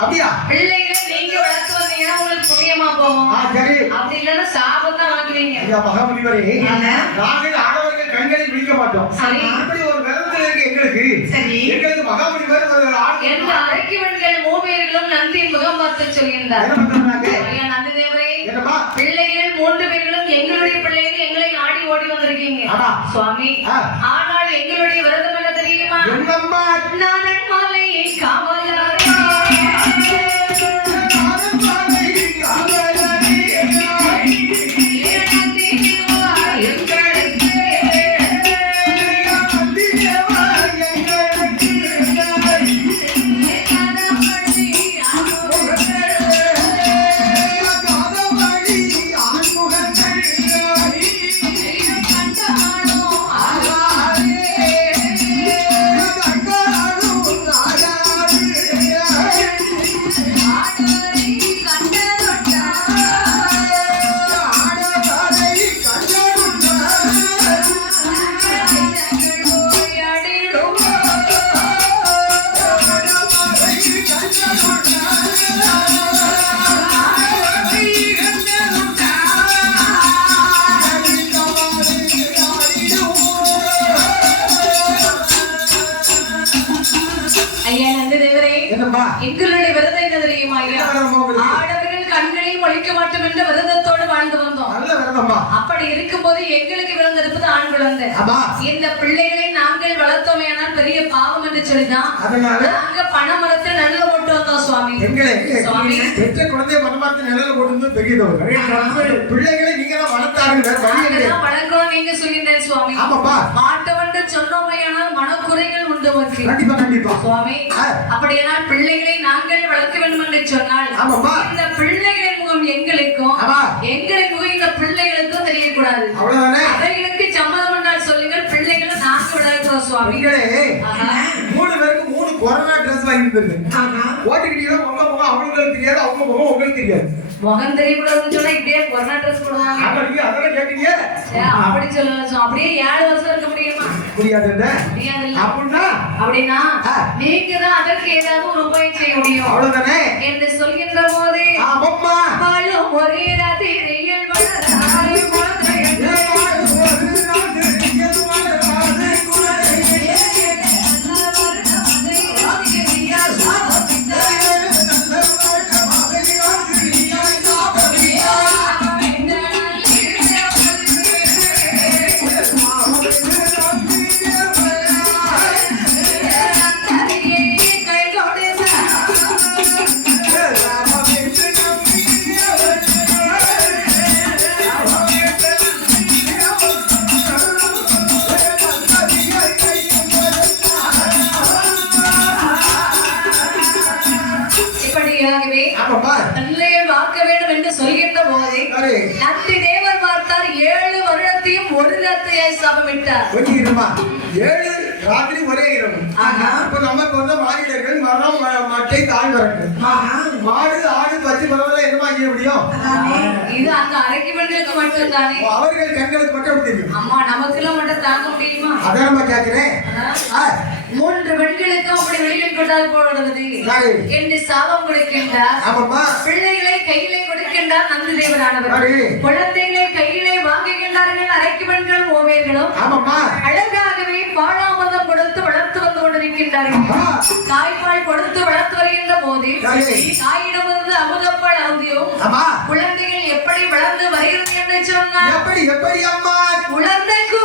அப்படியா? பிள்ளைகளை நீங்க வளர்த்து வந்தீங்கன்னா உங்களுக்கு புண்ணியமா போகும். சரி. அப்படி இல்லைன்னா சாபத்தான் வாங்குவீங்க. ஐயா மகாமுனிவரே, நாங்கள் ஆடவர்கள் கண்களை பிடிக்க மாட்டோம். இப்படி ஒரு விரதத்தில் இருக்க எங்களுக்கு எங்களுக்கு மகாமுனிவர் என்ற அரைக்கிவன்கள் மூவேர்களும் நந்தியின் முகம் பார்த்து சொல்கின்றார். ஐயா நந்திதேவரே, பிள்ளைகள் 3 பேர்களும் எங்களுடைய பிள்ளைகள் எங்களை நாடி ஓடி வந்திருக்கீங்க சுவாமி. ஆனால் எங்களுடைய விரதம் என்ன தெரியுமா? நான் மாலையை காவலாரே எங்களுடைய விரதம் என்ன தெரியுமா? ஆடவர்கள் கண்களில் ஒழிக்க மாட்டோம் என்ற விரதத்தோடு வாழ்ந்து வந்தோம். அப்படி இருக்கும்போது எங்களுக்கு விரதம் இருப்பது ஆண் குழந்தை. இந்த பிள்ளைகளை நாங்கள் வளர்த்தோமையானால் பெரிய பாவம் என்று சொல்லிதான் நாங்க பணமரத்தை நல்ல போட்டு வந்தோம் சுவாமி. சுவாமி பெற்ற குழந்தைய பணமரத்தை நல்ல போட்டு பெரிய பிள்ளைகளை நீங்க தான் வளர்த்தார்கள் வளர்க்கணும் நீங்க சொல்லிட்டேன் சுவாமி. மாட்டவன் சொன்னோமையானால் மனக்குறைகள் உண்டு சுவாமி. அப்படியானால் பிள்ளைகளை நாங்கள் வளர்க்க வேண்டும் என்று சொன்னால் இந்த பிள்ளைகளின் முகம் எங்களுக்கும் எங்களின் முகம் இந்த பிள்ளைகளுக்கும் தெரியக்கூடாது. அவைகளுக்கு சம்மதம் என்றால் சொல்லுங்கள். பிள்ளைகளை நாங்கள் வளர்க்கிறோம் சுவாமி. 3 பேருக்கு 3 கொரோனா ட்ரெஸ் வாங்கி ஓட்டுக்கிட்டீங்கன்னா உங்க முகம் அவங்களுக்கு தெரியாது, அவங்க முகம் உங்களுக்கு தெரியாது. முகம் தெரியக்கூடாதுன்னு சொன்னா இப்படியே கொரோனா ட்ரெஸ் போடுவாங்க. அதெல்லாம் கேட்டீங்க அப்படி சொல்லலாம். அப்படியே 7 வருஷம் இருக்க முடியுமா? முடியாது. அப்படின்னா நீங்க தான் அதற்கு ஏதாவது ஒரு உபயோகம் செய்ய முடியும். அவ்வளவுதானே என்று சொல்கின்ற போது ஒரே ராத்திரியில் வளராது சொல்கின்ற போது நந்தி தேவர் பார்த்தார். 7 வருடத்தையும் ஒரு ராத்திரியாய் சாபமிட்டார். 7 ராத்திரி ஒரே இரவு. இப்ப நமக்கு வந்து மாநிலர்கள் மரம் மட்டை தாழ் வரட்டு மாடு ஆடு பச்சை பரவாயில்ல என்னமா செய்ய முடியும்? இது அந்த அரைக்கிவன்களுக்கு மட்டும் தானே. அவர்கள் கண்களுக்கு மட்டும் தெரியும். அம்மா நமக்கு எல்லாம் மட்டும் தாங்க முடியுமா? அதான் நம்ம கேட்கிறேன். 3 பெண்களுக்கு அப்படி வெளியில் கொண்டால் போடுவது என்று சாபம் கொடுக்கின்றார். பிள்ளைகளை கையிலே கொடுக்கின்றார் நந்தி தேவரானவர். குழந்தைகளை கையிலே வாங்குகின்றார்கள் அரைக்கிவன்கள் ஓவியர்களும். அழகாகவே பாலாமதம் கொடுத்து வளர்த்து வந்து கொண்டிருக்கின்றார்கள். தாய்ப்பால் கொடுத்து வளர்த்து வருகின்ற போது தாயிடமிருந்து அமுதப்பால் அவுந்தியும் குழந்தைகள் எப்படி வளர்ந்து வருகிறது என்று சொன்னார். குழந்தைக்கு